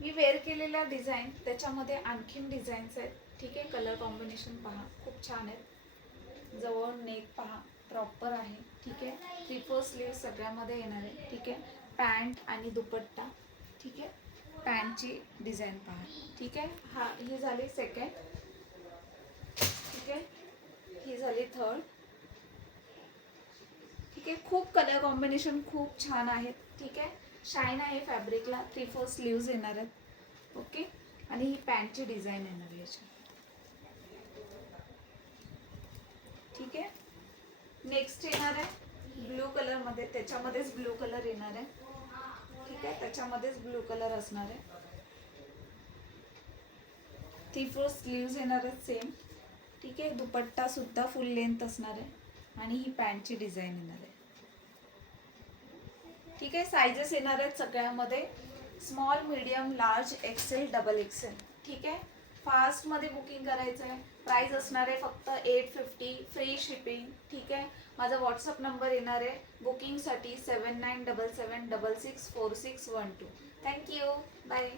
मी wear केलेल्या design त्याच्यामध्ये आणखीन डिझाईन्स आहेत. ठीक आहे, कलर कॉम्बिनेशन पहा, खूप छान आहेत. जवळ नेक पहा, प्रॉपर आहे. ठीक आहे, 3/4 स्लीव सगळ्यामध्ये येणार आहे. ठीक आहे, पॅन्ट आणि दुपट्टा. ठीक आहे, पॅन्टची डिझाईन पहा. ठीक आहे, ही झाली सेकंड. ठीक आहे, ही झाली थर्ड. ठीक आहे, खूप कलर कॉम्बिनेशन खूप छान आहेत. ठीक आहे, शाईन आहे फॅब्रिकला. 3/4 स्लीव्ज येणार आहेत. ओके, आणि ही पॅन्टची डिझाईन येणार आहे याची. ठीक आहे, नेक्स्ट येणार आहे ब्लू कलरमध्ये. त्याच्यामध्येच ब्लू कलर येणार आहे. ठीक आहे, त्याच्यामध्येच ब्लू कलर असणार आहे. 3/4 स्लीव्ज येणार आहेत सेम. ठीक आहे, दुपट्टा सुद्धा फुल लेंथ असणार आहे आणि ही पॅन्टची डिझाईन येणार आहे. ठीक आहे, सायझेस येणार आहेत सगळ्यामध्ये small, medium, large, XL, double XL. ठीक आहे, फास्टमध्ये बुकिंग करायचं आहे. प्राईस असणार आहे फक्त 850, फ्री शिपिंग. ठीक आहे, माझा व्हॉट्सअप नंबर येणार आहे बुकिंगसाठी 7977664612. Thank you, bye.